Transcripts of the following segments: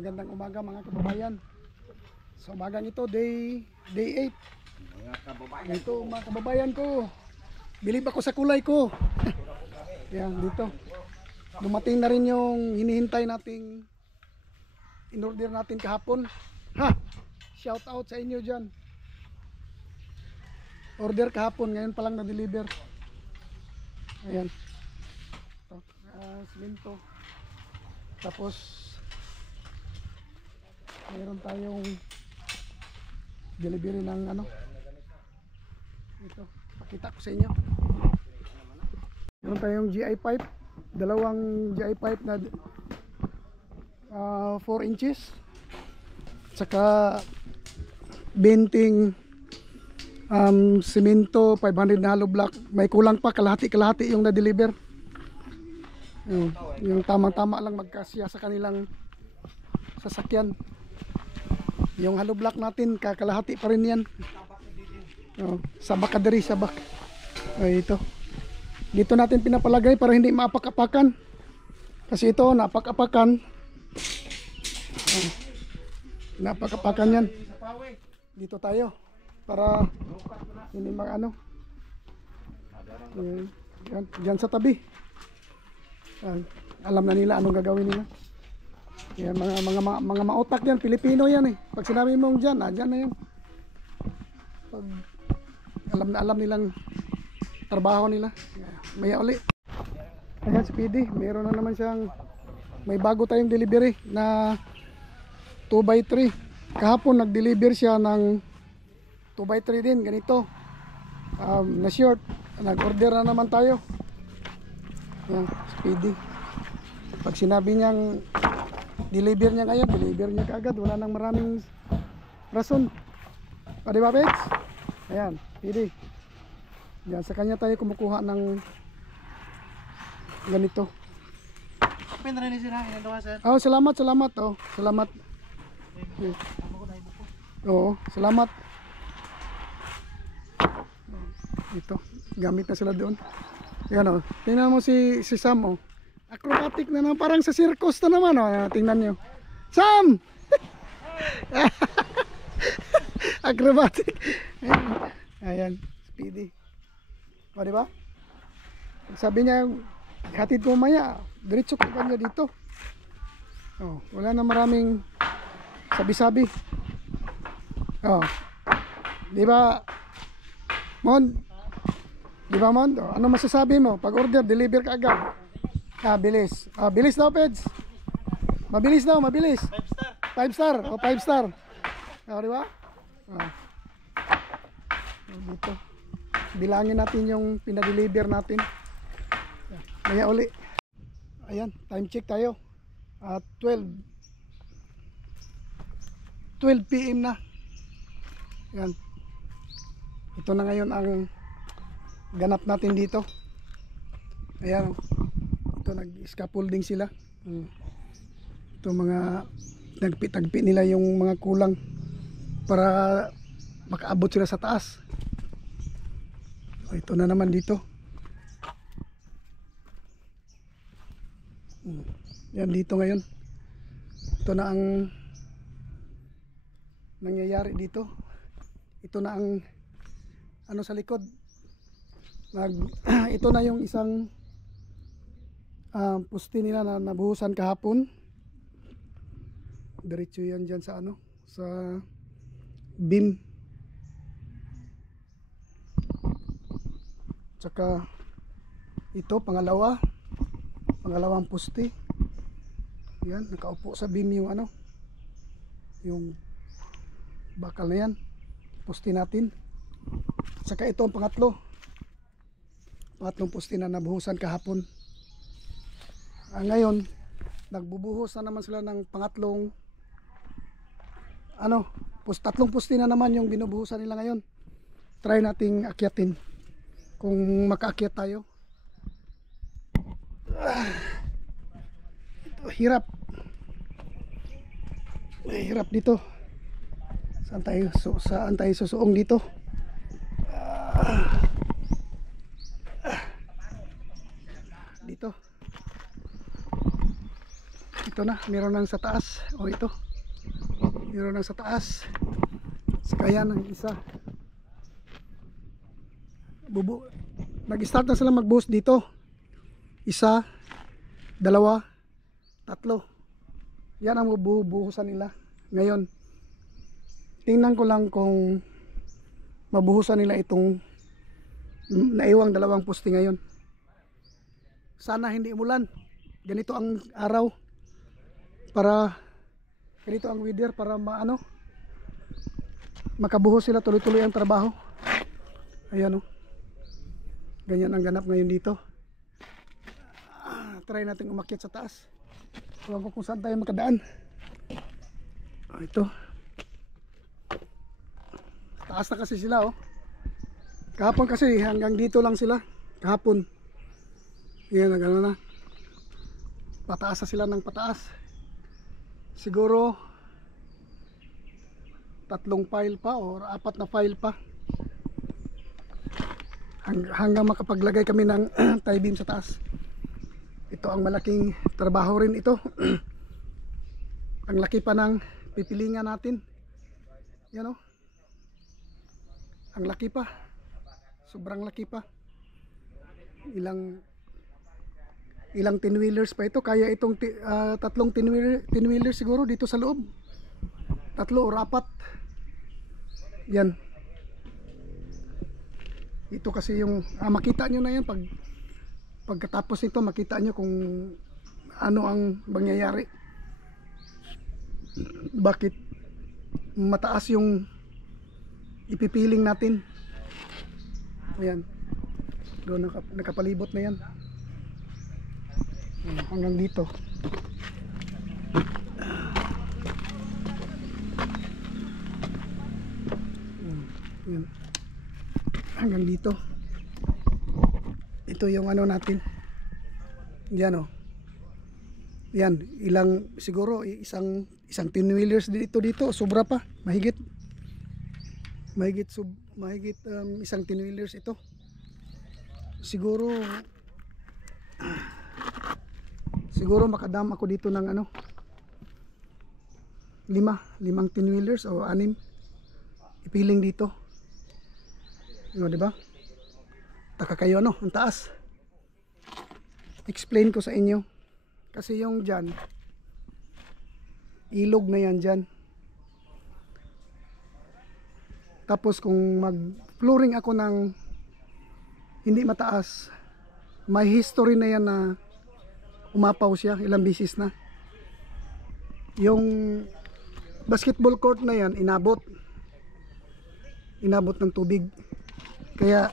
Magandang umaga mga kababayan. Sa umagang ito, day 8. Ito mga kababayan ko. Bilib ako sa kulay ko. Yan, dito. Dumating na rin yung hinihintay nating in-order natin kahapon. Ha! Shout out sa inyo dyan. Order kahapon, ngayon pa lang na-deliver. Ayan. Ito, simento. Tapos mayroon tayong delivery ng ano. Ito, pakita ko sa inyo. Mayroon tayong GI pipe, dalawang GI pipe na 4 inches. Saka benting simento 500 na hollow block. May kulang pa, kalahati yung na-deliver. Yung tamang-tama lang magkasya sa kanilang sasakyan. Yung hollow block natin, kakalahati pa rin yan. Sabak ka diri, sabak. Ito. Dito natin pinapalagay para hindi maapak-apakan. Kasi ito, napak-apakan. Napak-apakan yan. Dito tayo. Para hindi mag-ano. Diyan sa tabi. Alam na nila anong gagawin nila. Yan, mga mautak yan, Pilipino yan eh. Pag sinabi mong dyan, dyan na yan. Pag alam nilang trabaho nila. Maya uli. Ayan si PD, meron na naman siyang, may bago tayong delivery na 2x3. Kahapon nag-deliver siya ng 2x3 din, ganito. Na short, nag-order na naman tayo. Yan, si PD. Pag sinabi niyang deliver niya ngayon, deliver niya kaagad. Wala nang maraming rason. O diba, Pets? Ayan, PD. Yan, sa kanya tayo kumukuha ng ganito. Oh, salamat. Oh, salamat. Oo, salamat. Ito, gamit na sila doon. Yan o, tingnan mo si Sam o. Acrobatic na naman, parang sa circus na naman o. Tingnan nyo. Sam! Acrobatic. Ayan, Speedy. O diba? Sabi niya, hatid ko maya, diretso ko kanya dito. O, wala na maraming sabi-sabi. O, diba, Mon? Diba, Mon? O, ano masasabi mo? Pag order, deliver ka agad. Bilis. Bilis daw, Peds. Mabilis daw, mabilis. 5 star. 5 star. O, 5 star. O, diba? Dito. Bilangin natin yung pinadeliver natin. Maya uli. Ayan, time check tayo. 12 PM na. Ayan. Ito na ngayon ang ganap natin dito. Ayan. Ito nag-scaffolding sila. Ito mga nagpitagpi nila yung mga kulang para makaabot sila sa taas. Ito na naman dito. Yan dito ngayon. Ito na ang nangyayari dito. Ito na ang ano sa likod. Ito na yung isang puste nila na nabuhusan kahapon. Diretso yan dyan sa ano, sa beam. Tsaka ito pangalawang puste. Yan, nakaupo sa beam yung ano, yung bakal na yan, puste natin. Tsaka ito ang pangatlong puste na nabuhusan kahapon. Ngayon nagbubuhos na naman sila ng pangatlong ano, tatlong puste na naman yung binubuhusan nila ngayon. Try nating akyatin kung makaakyat tayo. Ito, hirap dito. Saan tayo susuong dito? Dito ito na, meron nang sa taas. O ito, meron nang sa taas. Saka yan ang isa. Nag-start na sila magbuhos dito. Isa, dalawa, tatlo. Yan ang bubuhusan nila. Ngayon, tingnan ko lang kung mabuhusan nila itong naiwang dalawang poste ngayon. Sana hindi umulan. Ganito ang araw, para ganito ang weather, para makabuhos sila, tuloy-tuloy ang trabaho. Ayan o, ganyan ang ganap ngayon dito. Try natin umakyat sa taas. Ewan ko kung saan tayo makadaan. Ito, taas na kasi sila oh. Kahapon kasi hanggang dito lang sila. Kahapon yan, na pataas na sila ng pataas. Siguro 3 file pa or 4 na file pa hanggang makapaglagay kami ng tie beam sa taas. Ito ang malaking trabaho rin ito. Ang laki pa ng pipilingan natin. Yan o, ang laki pa, sobrang laki pa. Ilang 10-wheelers pa ito. Kaya itong 3 10-wheelers siguro dito sa loob. 3 o 4. Yan. Ito kasi yung makita nyo na yan pagkatapos ito, makita nyo kung ano ang mangyayari. Bakit mataas yung ipipiling natin. Ayan, doon nakapalibot na yan hanggang dito. Ayan, hanggang dito. Ito yung ano natin. Yan o. Yan, siguro isang 10-wheelers dito, sobra pa, mahigit isang 10-wheelers ito. Siguro makadam ako dito ng 5 10-wheelers o 6 ipiling dito. Di ba? Taka kayo ang taas. Explain ko sa inyo. Kasi yung dyan, ilog na yan dyan. Tapos kung mag-flooring ako ng hindi mataas, may history na yan na umapaw siya ilang bisis na. Yung basketball court na yan, inabot ng tubig. Kaya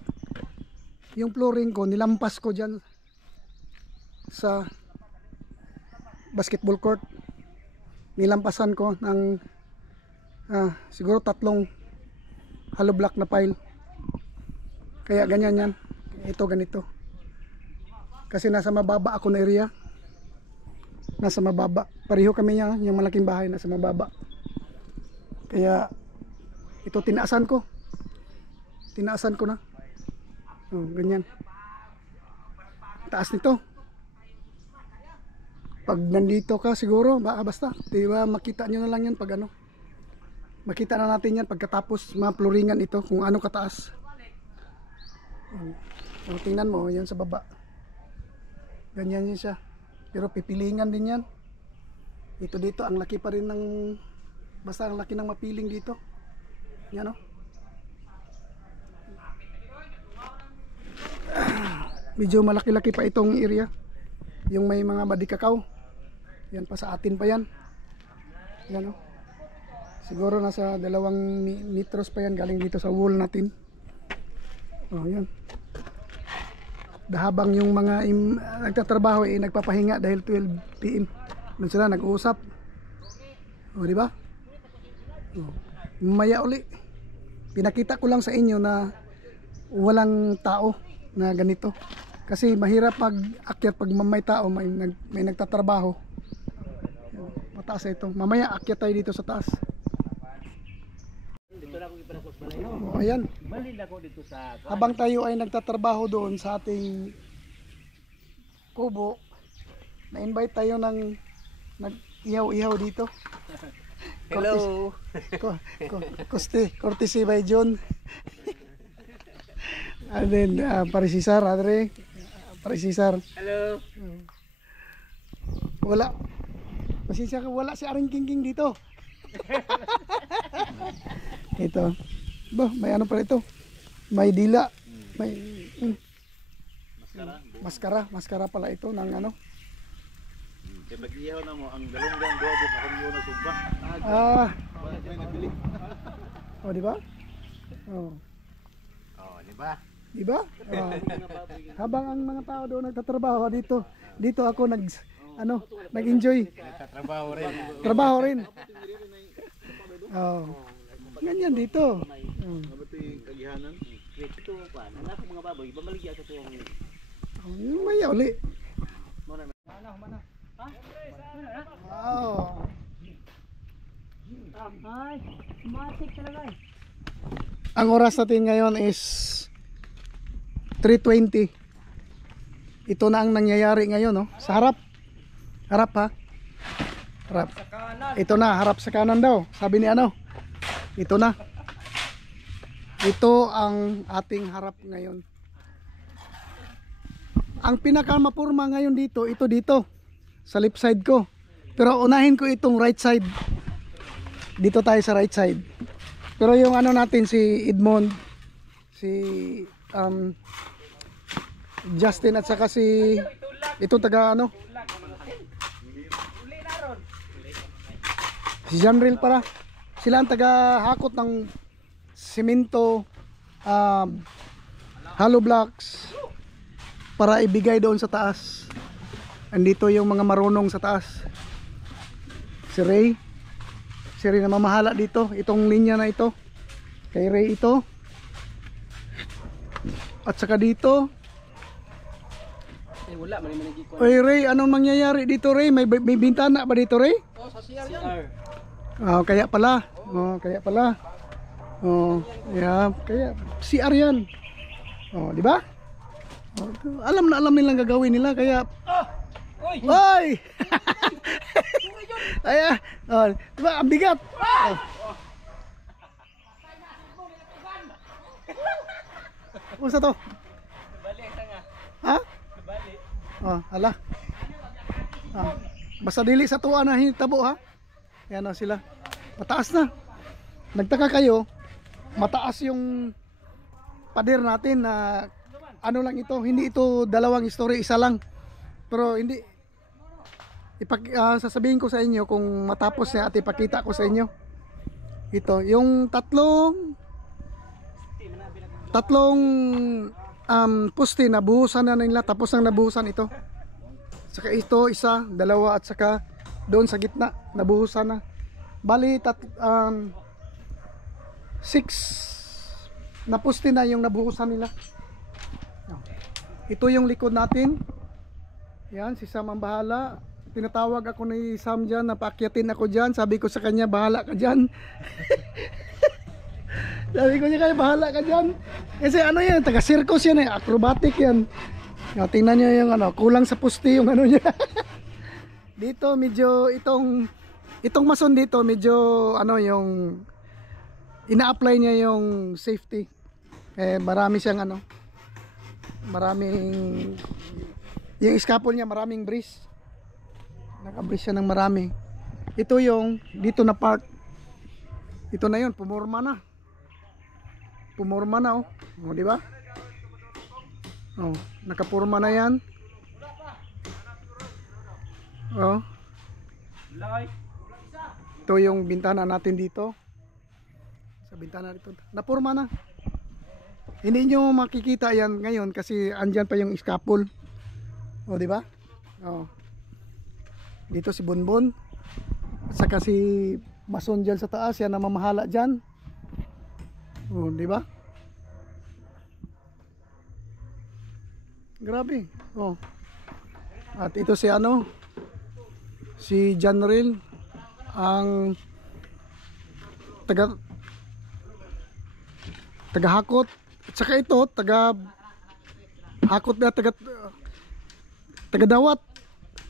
yung flooring ko, nilampas ko dyan sa basketball court. Nilampasan ko ng siguro 3 hollow block na pile. Kaya ganyan yan. Ito ganito. Kasi nasa mababa ako na area. Nasa mababa. Pareho kami niya, yung malaking bahay nasa mababa. Kaya ito tinaasan ko. Tinaasan ko na. Ganyan. Taas nito. Pag nandito ka siguro, basta, diba, makita nyo na lang yan pag makita na natin yan pagkatapos ma-flooringan ito kung ano kataas. Tingnan mo, yan sa baba. Ganyan yun siya. Pero pipilingan din yan. Ito dito, ang laki pa rin ng, basta ang laki ng mapiling dito. Yan o. Medyo malaki-laki pa itong area. Yung may mga badikakaw. Yan pa sa atin pa yan. Yan o. Siguro nasa 2 metros pa yan galing dito sa wall natin. Yan. Dahabang yung mga nagtatrabaho nagpapahinga dahil 12 PM. Doon sila nag-uusap. Di ba? Maya uli. Pinakita ko lang sa inyo na walang tao na ganito. Kasi mahirap pag akyat pag may tao, may nagtatrabaho. Mataas ito. Mamaya akyat tayo dito sa taas. Ayan. Habang tayo ay nagtatrabaho doon sa ating kubo, na-invite tayo ng ihaw-ihaw dito. Hello. Courtesy by John. And then Pare Cesar, Adre. Pare Cesar. Hello. Wala. Pasensya ka, wala si Aring King dito. Ito. Bah, may ano pala ito? May dila. May maskara pala ito ng ano. Kaya pag-ihaw na mo, ang galunggang duwabok akong yun na sumba. Oh, di ba? Oh. Oh, di ba? Di ba? Oh. Habang ang mga tao doon nagtatrabaho dito ako nag-enjoy. Trabaho rin. Trabaho rin. Oh. Ganyan dito. Oh. Mabuti kagihanan. Ito pa, anak mga baboy, bamaligya sa tuwang. May uli. Wow. Ay, matik talaga eh. Ang oras natin ngayon is 3:20. Ito na ang nangyayari ngayon, no? Sa harap. Harap ha. Harap. Ito na, harap sa kanan daw. Sabi ni ano? Ito na. Ito ang ating harap ngayon. Ang pinakamapurma ngayon dito, ito dito. Sa left side ko. Pero unahin ko itong right side. Dito tayo sa right side. Pero yung ano natin si Edmond, si Justin at saka si ito taga ano? Si Janril para. Sila ang taga hakot ng simento, hollow blocks para ibigay doon sa taas. Andito yung mga marunong sa taas. Si Ray na mamahala dito. Itong linya na ito. Kay Ray ito. At saka dito. Wala, mali-manigikon. Oy Ray, anong mangyayari dito Ray? May bintana ba dito Ray? Oh, sa CR. Oh, kaya pala. Oh, kaya pala. Oh, yeah, kaya CR yan. Oh, di ba? Oh, alam na alam nilang gagawin nila kaya Oy! Oy! Ay, oh, diba, ang bigat. Oh. Kumusta to? Balik nga. Ha? Balik. Oh, ala. Basta dili sa tuwa na hitabo ha. Yan o sila. Mataas na. Nagtaka kayo, mataas yung pader natin na ano lang ito, hindi ito dalawang story, isa lang. Pero hindi sasabihin ko sa inyo kung matapos niya at ipakita ko sa inyo. Ito, yung tatlong poste na buhusan na nila, tapos nang nabuhusan ito. Saka ito, isa, dalawa at saka doon sa gitna, nabuhusan na. Bali 6 na poste na yung nabuhusan nila. Ito yung likod natin. Yan, si Sam ang bahala. Tinatawag ako ni Sam dyan, napakyatin ako dyan. Sabi ko sa kanya, bahala ka dyan. Sabi ko niya, kaya bahala ka dyan. Kasi ano yan, taga-circus yan eh, acrobatic yan. Tingnan nyo yung ano, kulang sa pusti yung ano niya. Dito medyo itong mason dito medyo ano yung ina-apply niya yung safety. Marami siyang ano, maraming yung scaffold niya, maraming brace. Naka-brace siya ng marami. Ito yung dito na part. Ito na yun, pumorma na. Pumorma na oh. Oh, di ba? Oh, nakapurma na 'yan. Oh. Ito yung bintana natin dito. Sa bintana dito. Napurma na. Hindi nyo makikita 'yan ngayon kasi andyan pa yung scaffold. Oh, di ba? Oh. Dito si Bonbon. At saka si Mason dyan sa taas, yan ang mamahala dyan. Oh, di ba? Grabe. Oh. At ito si ano? Si Janril ang taga-hakot. At saka ito taga-hakot na taga-dawat.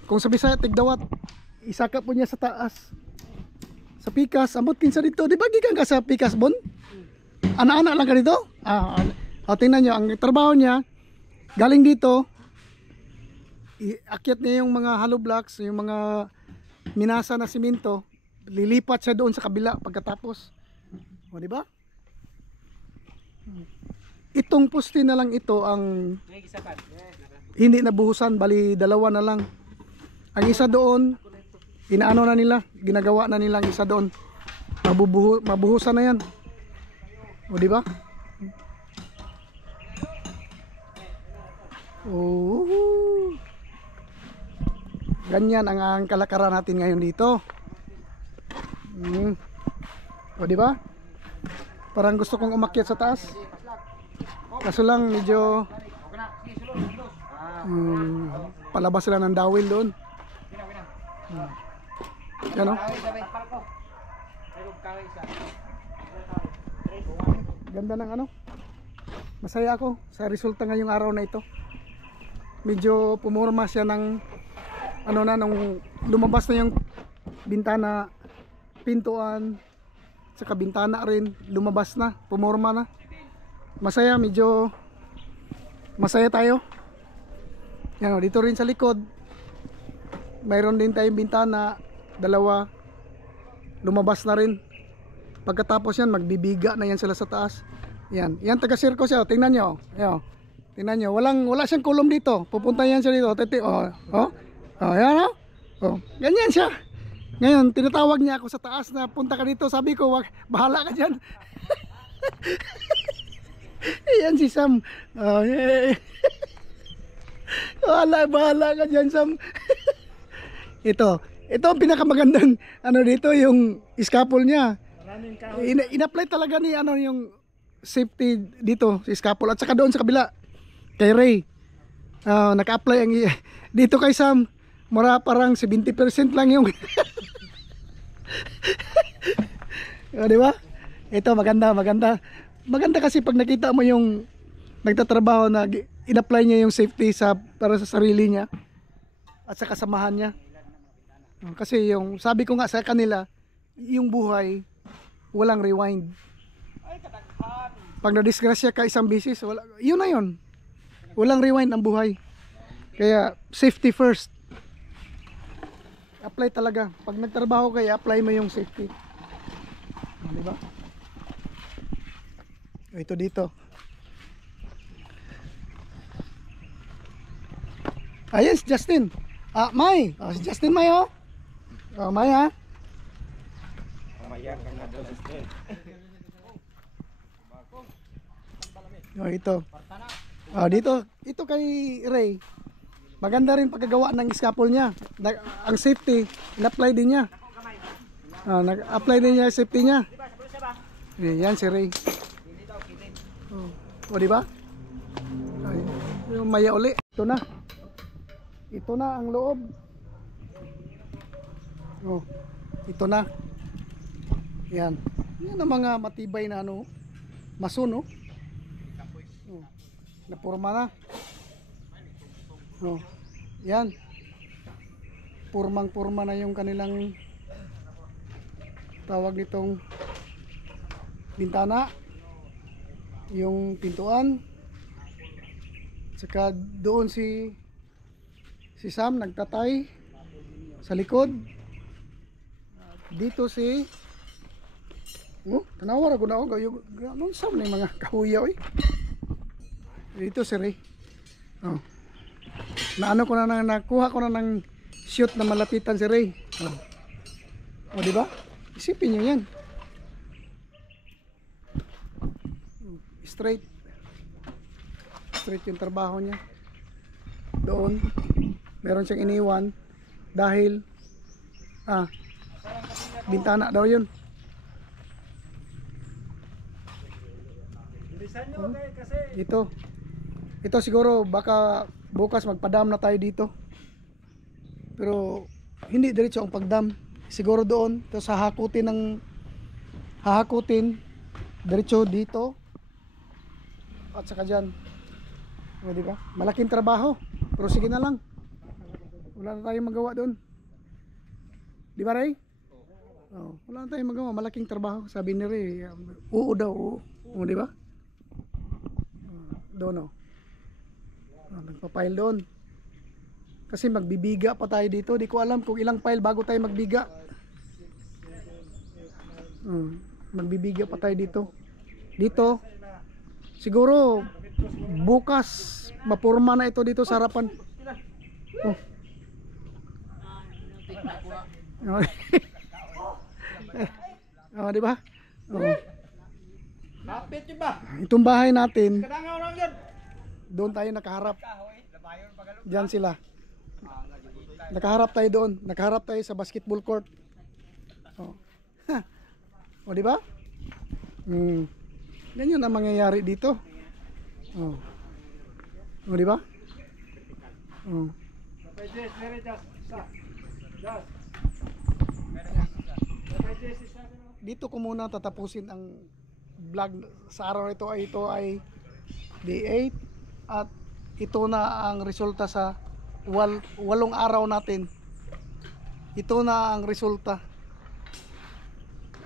Kung sa Bisaya tigdawat. isaka po niya sa taas. Sa pikas, ambot kinsa dito. Di ba gikan ka sa pikas bon? Ana-ana lang ka dito? Tingnan nyo, ang trabaho niya, galing dito, iakyat niya yung mga hollow blocks, yung mga minasa na simento, lilipat siya doon sa kabila pagkatapos. O di ba? Itong poste na lang ito ang May gisakan. hindi nabuhusan, bali dalawa na lang. Ang isa doon, inaano na nila, ginagawa na nila ang isa doon. Mabuhusan na yan. O di ba? Oh. Ganyan ang kalakaran natin ngayon dito. O di ba? Parang gusto kong umakyat sa taas. Kaso lang medyo palabas sila ng dawil doon. Yan o. Ganda ng ano. Masaya ako sa resulta ngayong araw na ito. Medyo pumorma siya ng ano na, nung lumabas na yung bintana, pintuan, saka bintana rin, lumabas na, pumorma na. Masaya, medyo masaya tayo. Yan o, dito rin sa likod mayroon din tayong bintana, dalawa, lumabas na rin. Pagkatapos yan, magbibiga na yan sila sa taas. Yan, yan taga-circus siya, tingnan nyo. Yan, tingnan nyo, wala siyang kulom dito. Pupunta yan siya dito, yan o. Oh, ganyan siya. Ngayon, tinatawag niya ako sa taas na punta ka dito. Sabi ko, wag, bahala ka dyan. Yan si Sam. Oh, yeah. Bahala ka dyan, Sam. Ito ang pinakamagandang ano dito, yung scaffold niya. In-apply talaga ni ano yung safety dito sa scaffold at saka doon sa kabila kay Ray. Naka-apply ang dito kay Sam. Parang 70% lang yung di ba? Ito maganda. Maganda kasi pag nakita mo yung nagtatrabaho na in-apply niya yung safety para sa sarili niya at sa kasamahan niya. Kasi yung sabi ko nga sa kanila, yung buhay walang rewind. Pag na-disgrasya ka isang bisis, yun na yun. Walang rewind ang buhay. Kaya safety first. Apply talaga. Pag nagtrabaho kayo, apply mo yung safety. Diba? Ito dito. Yes, Justin. May. Si Justin May, oh. May, ha? Ito. Ito kay Ray. Maganda rin pagkagawa ng scaffold niya. Ang safety, in-apply din niya. Nag-apply din niya safety niya. Yan si Ray. O diba? Yung maya uli. Ito na ang loob. Ito na. Yan ang mga matibay na ano, maso, no? Napurma na. Yan. Purmang-purma na yung kanilang tawag nitong bintana, yung pintuan. Saka doon si Sam nagtatay sa likod. Dito si tanawar ako na ako ganun Sam na yung mga kahuya dito si Ray. Nakuha ko na ng shoot na malapitan si Ray. O diba? Isipin nyo yan. Straight yung trabaho niya. Doon meron siyang iniwan dahil bintana daw yun. Ito siguro baka bukas magpadam na tayo dito. Pero hindi diretso ang pagdam. Siguro doon, tapos hahakutin diretso dito at saka dyan. Diba? Malaking trabaho, pero sige na lang, wala na tayong magawa doon. Di ba, Ray? Oh, wala na tayong magawa, malaking trabaho. Sabi ni Ray, oo daw, oo. O, di ba? Doon, oh. Nagpa-file doon. Kasi magbibiga pa tayo dito. Di ko alam kung ilang file bago tayo magbiga. Magbibiga pa tayo dito. Dito, siguro bukas mapurma na ito dito sa harapan. Oh. Oh, di ba? Oh. Kapit yun ba? Itong bahay natin, Kadangaw lang yun. doon tayo nakaharap. Kahoy, labayon pagalo. Diyan sila. Nakaharap tayo doon. Nakaharap tayo sa basketball court. Oh. O, di ba? Ganyan ang mangyayari dito. Oh. O, di ba? Oh. Dito ko muna tatapusin ang vlog sa araw ito ay day 8 at ito na ang resulta sa walong araw natin. Ito na ang resulta.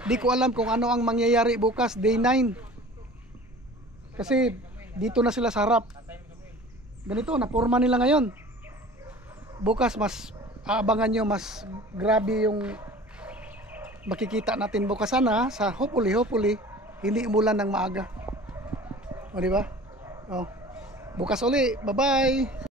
Di ko alam kung ano ang mangyayari bukas, day 9. Kasi dito na sila sa harap. Ganito, napurma nila ngayon. Bukas mas aabangan nyo, mas grabe yung makikita natin bukas sana. Sa hopefully hindi umulan ng maaga. O, di ba? Oh. Bukas uli. Bye-bye.